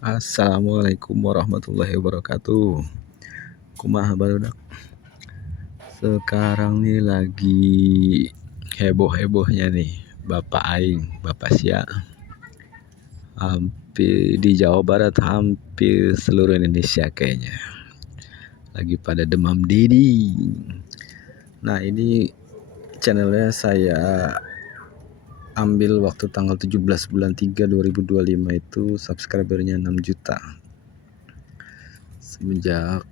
Assalamualaikum warahmatullahi wabarakatuh. Kumaha barudak. Sekarang nih lagi heboh-hebohnya nih Bapak Aing, Bapak Sia. Hampir di Jawa Barat, hampir seluruh Indonesia kayaknya lagi pada demam didi. Nah, ini channelnya saya ambil waktu tanggal 17 bulan 3 2025, itu subscribernya 6 juta. Semenjak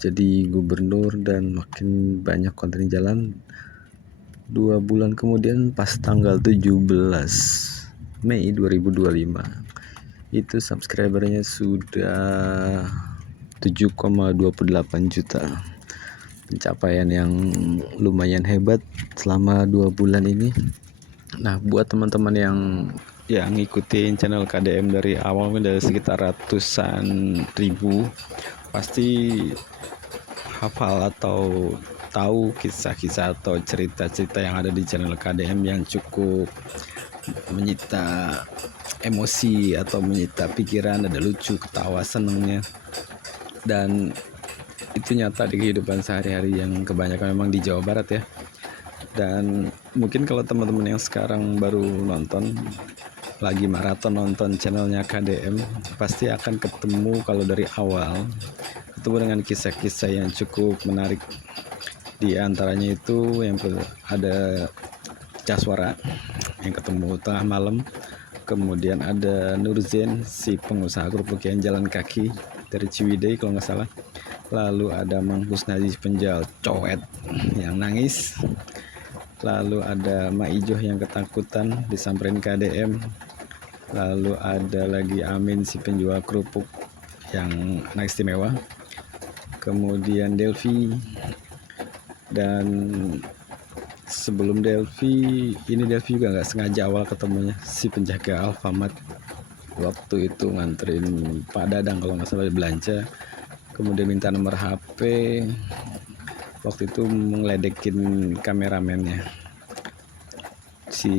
jadi gubernur dan makin banyak konten jalan, 2 bulan kemudian pas tanggal 17 Mei 2025 itu subscribernya sudah 7,28 juta. Pencapaian yang lumayan hebat selama 2 bulan ini. Nah, buat teman-teman yang ngikutin channel KDM dari awal, dari sekitar ratusan ribu, pasti hafal atau tahu kisah-kisah atau cerita-cerita yang ada di channel KDM yang cukup menyita emosi atau menyita pikiran. Ada lucu, ketawa, senengnya, dan itu nyata di kehidupan sehari-hari yang kebanyakan memang di Jawa Barat ya. Dan mungkin kalau teman-teman yang sekarang baru nonton, lagi maraton nonton channelnya KDM, pasti akan ketemu kalau dari awal ketemu dengan kisah-kisah yang cukup menarik. Di antaranya itu yang ada Caswara yang ketemu tengah malam, kemudian ada Nurzen, si pengusaha kerupuk yang jalan kaki dari Ciwidey kalau nggak salah, lalu ada Mang Husnadi penjual cowet yang nangis, lalu ada Mak Ijoh yang ketakutan disamperin KDM, lalu ada lagi Amin si penjual kerupuk yang anak istimewa, kemudian Delvi, dan sebelum Delvi juga nggak sengaja awal ketemunya si penjaga Alfamart, waktu itu nganterin Pak Dadang kalau nggak salah belanja, kemudian minta nomor HP, waktu itu mengeledekin kameramennya si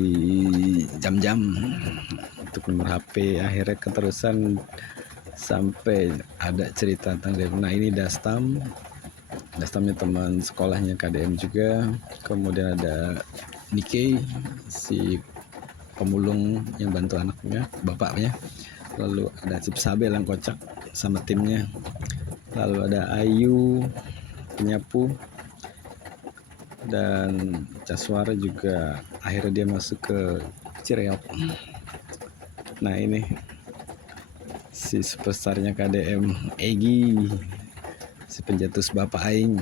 Jam-Jam untuk nomor HP. Akhirnya keterusan sampai ada cerita tentang Delvi. Nah, ini Dastamnya teman sekolahnya KDM juga. Kemudian ada Nike, si pemulung yang bantu bapaknya. Lalu ada Cip Sabel yang kocak sama timnya. Lalu ada Ayu, penyapu, dan Caswara juga akhirnya dia masuk ke Cireok. Nah, ini si superstarnya KDM, Egi, si pencetus Bapak Aing.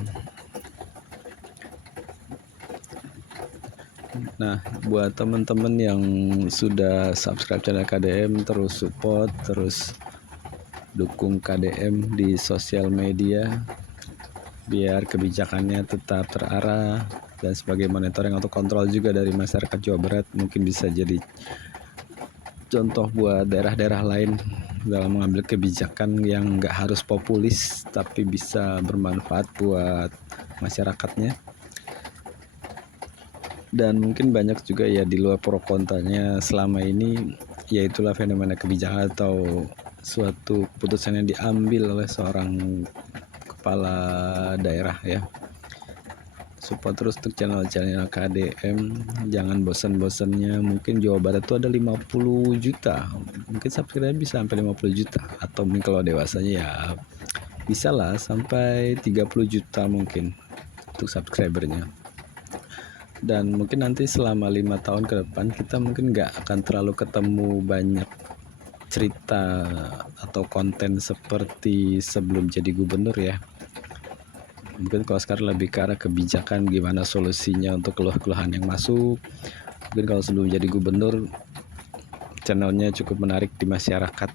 Nah, buat teman-teman yang sudah subscribe channel KDM, terus support, terus dukung KDM di sosial media biar kebijakannya tetap terarah dan sebagai monitoring atau kontrol juga dari masyarakat Jawa Barat, mungkin bisa jadi contoh buat daerah-daerah lain dalam mengambil kebijakan yang nggak harus populis tapi bisa bermanfaat buat masyarakatnya. Dan mungkin banyak juga ya di luar pro kontranya selama ini, yaitulah fenomena kebijakan atau suatu keputusan yang diambil oleh seorang kepala daerah ya. Support terus untuk channel-channel KDM, jangan bosan-bosannya. Mungkin Jawa Barat tuh ada 50 juta, mungkin subscribe bisa sampai 50 juta, atau mungkin kalau dewasanya ya bisa lah sampai 30 juta mungkin untuk subscribernya. Dan mungkin nanti selama 5 tahun ke depan kita mungkin nggak akan terlalu ketemu banyak cerita atau konten seperti sebelum jadi gubernur ya. Mungkin kalau sekarang lebih ke arah kebijakan, gimana solusinya untuk keluhan-keluhan yang masuk. Mungkin kalau sebelum jadi gubernur channelnya cukup menarik di masyarakat,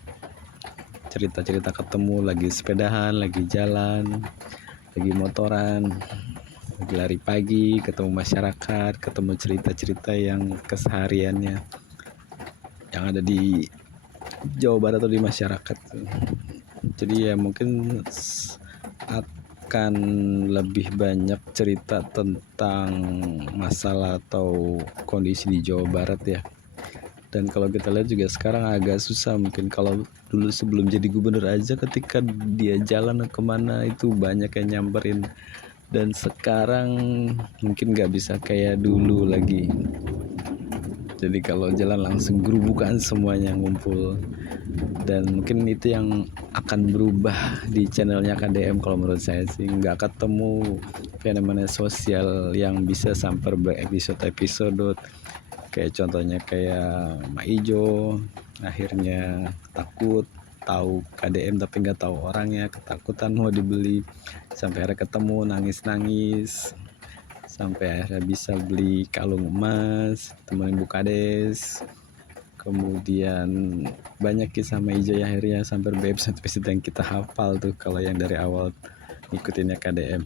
cerita-cerita ketemu lagi sepedahan, lagi jalan, lagi motoran, lagi lari pagi, ketemu masyarakat, ketemu cerita-cerita yang kesehariannya yang ada di Jawa Barat atau di masyarakat. Jadi ya mungkin akan lebih banyak cerita tentang masalah atau kondisi di Jawa Barat ya. Dan kalau kita lihat juga sekarang agak susah, mungkin kalau dulu sebelum jadi gubernur aja ketika dia jalan kemana itu banyak yang nyamperin, dan sekarang mungkin nggak bisa kayak dulu lagi. Jadi kalau jalan langsung gerubukan semuanya ngumpul, dan mungkin itu yang akan berubah di channelnya KDM. Kalau menurut saya sih nggak ketemu fenomena sosial yang bisa sampai berepisode-episode, kayak contohnya kayak Mak Ijo akhirnya takut tahu KDM tapi nggak tahu orangnya, ketakutan mau dibeli, sampai akhirnya ketemu nangis-nangis, sampai akhirnya bisa beli kalung emas temenin Bu Kades. Kemudian banyak kisah sama Ijo ya, akhirnya sampai episode yang kita hafal tuh kalau yang dari awal ngikutinnya KDM.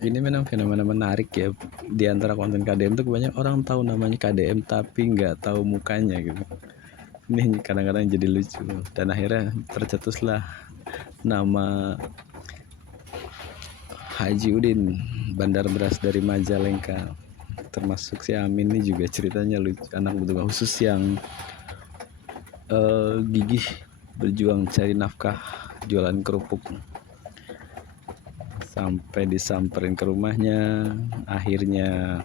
Ini memang fenomena menarik ya, di antara konten KDM tuh banyak orang tahu namanya KDM tapi nggak tahu mukanya gitu. Ini kadang-kadang jadi lucu, dan akhirnya tercetuslah nama Haji Udin, bandar beras dari Majalengka. Termasuk si Amin ini juga ceritanya lucu, anak bertugas khusus yang gigih berjuang cari nafkah jualan kerupuk, sampai disamperin ke rumahnya, akhirnya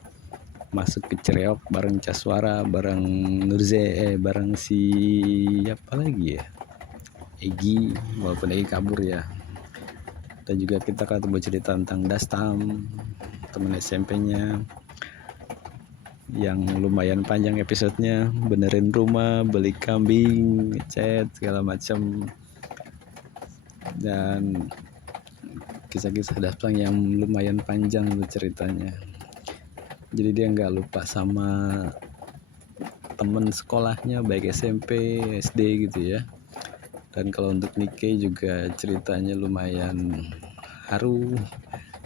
masuk ke Cireok bareng Caswara, bareng Nurze, bareng si apa lagi ya, Egi, walaupun Egi kabur ya. Dan juga kita ketemu cerita tentang Dastam, temen SMP-nya, yang lumayan panjang episodenya, benerin rumah, beli kambing, ngecat segala macam, dan kisah-kisah Dastam yang lumayan panjang ceritanya. Jadi dia nggak lupa sama temen sekolahnya baik SMP, SD gitu ya. Dan kalau untuk Nike juga ceritanya lumayan haru,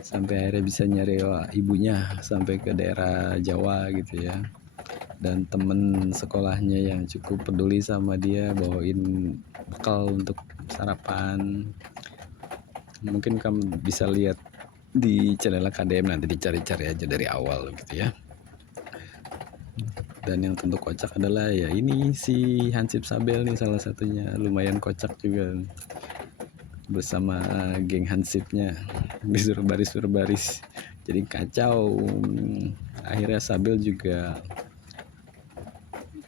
sampai akhirnya bisa nyari ibunya sampai ke daerah Jawa gitu ya. Dan temen sekolahnya yang cukup peduli sama dia, bawain bekal untuk sarapan. Mungkin kamu bisa lihat di channel KDM, nanti dicari-cari aja dari awal gitu ya. Dan yang tentu kocak adalah ya ini si Hansip Sabel nih, salah satunya lumayan kocak juga, bersama geng Hansipnya disuruh baris, jadi kacau. Akhirnya Sabel juga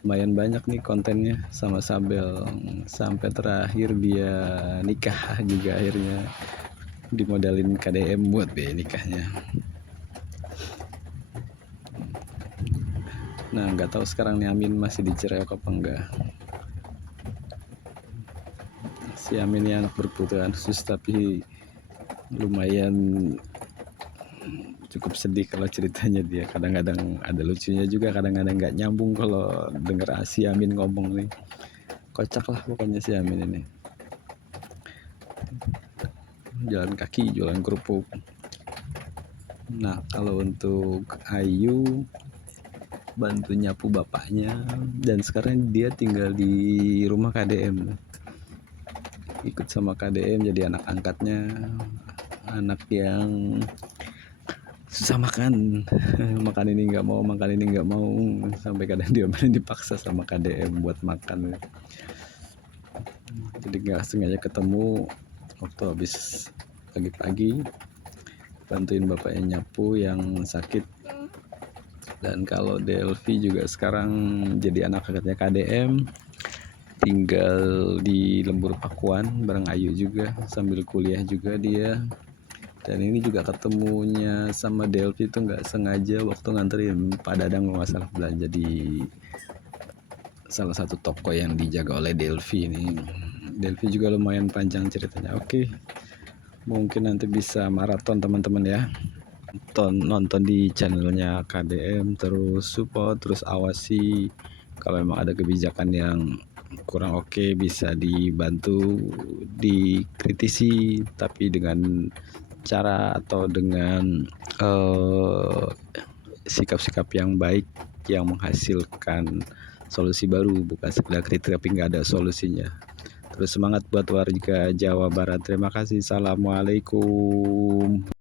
lumayan banyak nih kontennya sama Sabel, sampai terakhir dia nikah juga, akhirnya dimodalin KDM buat biaya nikahnya. Nah, nggak tahu sekarang nih Amin masih di Cireok apa enggak. Si Amin ini anak berkebutuhan khusus, tapi lumayan cukup sedih kalau ceritanya dia. Kadang-kadang ada lucunya juga, kadang-kadang nggak nyambung kalau denger si Amin ngomong nih. Kocak lah pokoknya si Amin ini. Jalan kaki, jualan kerupuk. Nah, kalau untuk Ayu, bantu nyapu bapaknya, dan sekarang dia tinggal di rumah KDM, ikut sama KDM jadi anak angkatnya, anak yang susah makan makan ini nggak mau, makan ini nggak mau, sampai kadang dia dipaksa sama KDM buat makan. Jadi nggak sengaja ketemu waktu habis pagi-pagi bantuin bapaknya nyapu yang sakit. Dan kalau Delvi juga sekarang jadi anak angkatnya KDM, tinggal di Lembur Pakuan bareng Ayu juga, sambil kuliah juga dia. Dan ini juga ketemunya sama Delvi itu nggak sengaja waktu nganterin Pak Dadang masalah belanja di salah satu toko yang dijaga oleh Delvi ini. Delvi juga lumayan panjang ceritanya. Oke, mungkin nanti bisa maraton teman-teman ya, nonton di channelnya KDM, terus support, terus awasi. Kalau memang ada kebijakan yang kurang oke, bisa dibantu, dikritisi, tapi dengan cara atau dengan sikap-sikap yang baik yang menghasilkan solusi baru, bukan sekedar kritik tapi nggak ada solusinya. Terus semangat buat warga Jawa Barat. Terima kasih. Assalamualaikum.